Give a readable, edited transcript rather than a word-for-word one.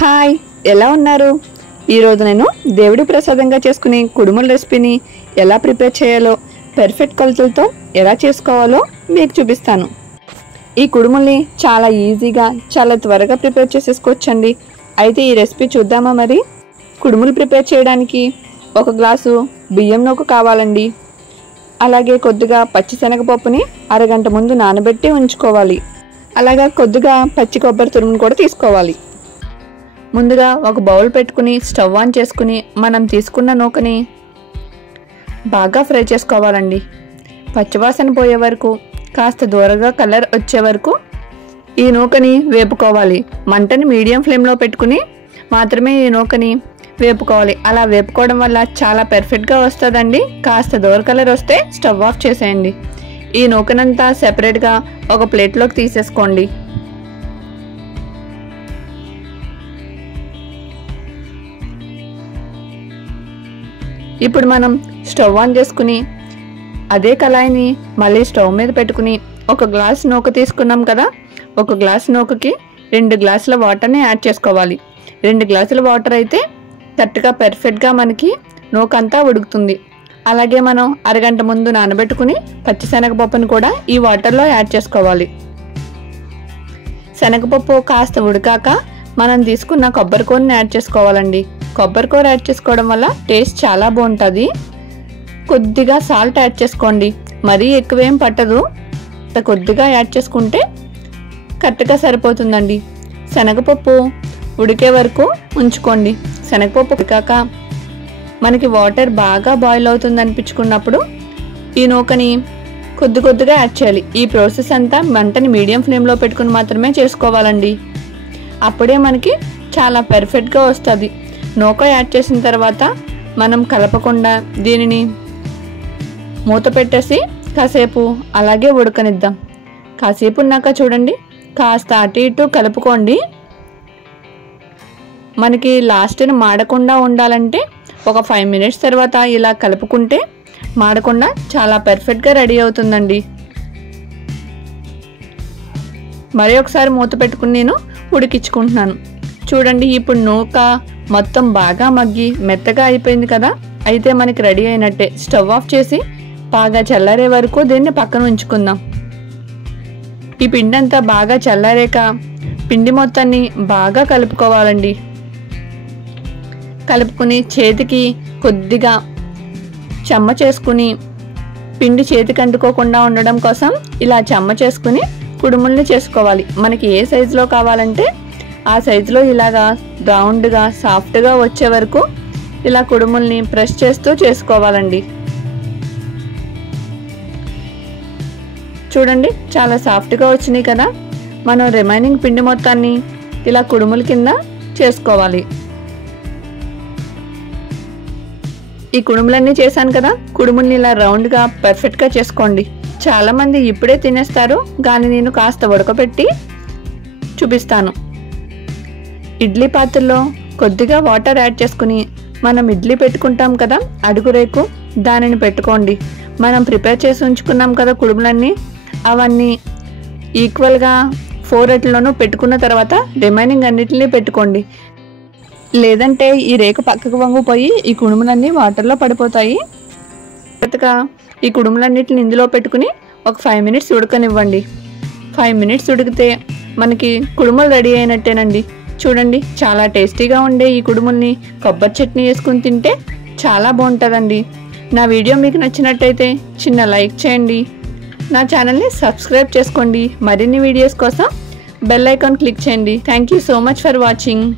Hi, ఎలా ఉన్నారు? ఈరోజు నేను దేవుడి ప్రసాదంగా చేసుకునే కుడుముల రెసిపీని ఎలా ప్రిపేర్ చేయాలో, పర్ఫెక్ట్ కొలతలతో ఎలా చేసుకోవాలో మీకు చూపిస్తాను. ఈ కుడుముల్ని చాలా ఈజీగా, చాలా త్వరగా ప్రిపేర్ చేసేసుకోవచ్చండి. అయితే ఈ రెసిపీ చూద్దామా మరి? కుడుములు ప్రిపేర్ చేయడానికి 1 గ్లాసు బియ్యం నూక కావాలండి. అలాగే కొద్దిగా పచ్చిశనగపప్పుని అరగంట ముందు నానబెట్టి ఉంచుకోవాలి. అలాగే కొద్దిగా పచ్చి కొబ్బరి తురుమును కూడా తీసుకోవాలి. ముందుగా ఒక బౌల్ పెట్టుకుని స్టవ్ ఆన్ చేసుకుని మనం తీసుకున్న నూకని బాగా ఫ్రై చేసుకోవాలండి. పచ్చివాసన పోయే వరకు, కాస్త దూరగా కలర్ వచ్చే వరకు ఈ నూకని వేపుకోవాలి. మంటని మీడియం ఫ్లేమ్లో పెట్టుకుని మాత్రమే ఈ నూకని వేపుకోవాలి. అలా వేపుకోవడం వల్ల చాలా పర్ఫెక్ట్గా వస్తుందండి. కాస్త దూర కలర్ వస్తే స్టవ్ ఆఫ్ చేసేయండి. ఈ నూకనంతా సెపరేట్గా ఒక ప్లేట్లోకి తీసేసుకోండి. ఇప్పుడు మనం స్టవ్ ఆన్ చేసుకుని అదే కళాయిని మళ్ళీ స్టవ్ మీద పెట్టుకుని 1 గ్లాస్ నూక తీసుకున్నాం కదా, 1 గ్లాస్ నూకకి 2 గ్లాసుల వాటర్ని యాడ్ చేసుకోవాలి. 2 గ్లాసుల వాటర్ అయితే కరెక్ట్గా పర్ఫెక్ట్గా మనకి నూక అంతా ఉడుకుతుంది. అలాగే మనం అరగంట ముందు నానబెట్టుకుని పచ్చిశనగపప్పుని కూడా ఈ వాటర్లో యాడ్ చేసుకోవాలి. శనగపప్పు కాస్త ఉడికాక మనం తీసుకున్న కొబ్బరికూరని యాడ్ చేసుకోవాలండి. కొబ్బరికూర యాడ్ చేసుకోవడం వల్ల టేస్ట్ చాలా బాగుంటుంది. కొద్దిగా సాల్ట్ యాడ్ చేసుకోండి, మరీ ఎక్కువేం పట్టదు. కొద్దిగా యాడ్ చేసుకుంటే కరెక్ట్గా సరిపోతుందండి. శనగపప్పు ఉడికే వరకు ఉంచుకోండి. శనగపప్పు ఉడికాక మనకి వాటర్ బాగా బాయిల్ అవుతుంది అనిపించుకున్నప్పుడు ఈ నూకని కొద్దిగా యాడ్ చేయాలి. ఈ ప్రాసెస్ అంతా మంటని మీడియం ఫ్లేమ్లో పెట్టుకుని మాత్రమే చేసుకోవాలండి. అప్పుడే మనకి చాలా పర్ఫెక్ట్గా వస్తుంది. నూక యాడ్ చేసిన తర్వాత మనం కలపకుండా దీనిని మూత పెట్టేసి కాసేపు అలాగే ఉడకనిద్దాం. కాసేపు ఉన్నాక చూడండి, కాస్త అటు ఇటు కలుపుకోండి. మనకి లాస్ట్ని మాడకుండా ఉండాలంటే ఒక 5 మినిట్స్ తర్వాత ఇలా కలుపుకుంటే మాడకుండా చాలా పర్ఫెక్ట్గా రెడీ అవుతుందండి. మరి ఒకసారి మూత పెట్టుకుని నేను ఉడికించుకుంటున్నాను. చూడండి, ఇప్పుడు నూక మొత్తం బాగా మగ్గి మెత్తగా అయిపోయింది కదా. అయితే మనకి రెడీ అయినట్టే. స్టవ్ ఆఫ్ చేసి బాగా చల్లారే వరకు దీన్ని పక్కన ఉంచుకుందాం. ఈ పిండి అంతా బాగా చల్లారాక పిండి మొత్తాన్ని బాగా కలుపుకోవాలండి. కలుపుకుని చేతికి కొద్దిగా చెమ్మ చేసుకుని, పిండి చేతికి అంటుకోకుండా ఉండడం కోసం ఇలా చెమ్మ చేసుకుని కుడుముల్ని చేసుకోవాలి. మనకి ఏ సైజులో కావాలంటే ఆ సైజులో ఇలాగా రౌండ్గా సాఫ్ట్గా వచ్చే వరకు ఇలా కుడుముల్ని ప్రెస్ చేస్తూ చేసుకోవాలండి. చూడండి, చాలా సాఫ్ట్గా వచ్చినాయి కదా. మనం రిమైనింగ్ పిండి మొత్తాన్ని ఇలా కుడుముల కింద చేసుకోవాలి. ఈ కుడుములన్నీ చేశాను కదా, కుడుముల్ని ఇలా రౌండ్గా పర్ఫెక్ట్గా చేసుకోండి. చాలామంది ఇప్పుడే తినేస్తారు, కానీ నేను కాస్త ఉడకబెట్టి చూపిస్తాను. ఇడ్లీ పాత్రలో కొద్దిగా వాటర్ యాడ్ చేసుకుని మనం ఇడ్లీ పెట్టుకుంటాం కదా, అడుగు రేకు, దానిని పెట్టుకోండి. మనం ప్రిపేర్ చేసి ఉంచుకున్నాం కదా కుడుములన్నీ, అవన్నీ ఈక్వల్గా 4 అట్లలోనూ పెట్టుకున్న తర్వాత రిమైనింగ్ అన్నిటిని పెట్టుకోండి. లేదంటే ఈ రేకు పక్కకు వంగిపోయి ఈ కుడుములన్నీ వాటర్లో పడిపోతాయి. కొత్తగా ఈ కుడుములన్నిటిని ఇందులో పెట్టుకుని ఒక 5 మినిట్స్ ఉడకనివ్వండి. 5 మినిట్స్ ఉడికితే మనకి కుడుములు రెడీ అయినట్టేనండి. చూడండి, చాలా టేస్టీగా ఉండే ఈ కుడుముల్ని కొబ్బరి చట్నీ వేసుకుని తింటే చాలా బాగుంటుందండి. నా వీడియో మీకు నచ్చినట్టయితే చిన్న లైక్ చేయండి. నా ఛానల్ని సబ్స్క్రైబ్ చేసుకోండి. మరిన్ని వీడియోస్ కోసం బెల్ ఐకాన్ క్లిక్ చేయండి. Thank you so much for watching.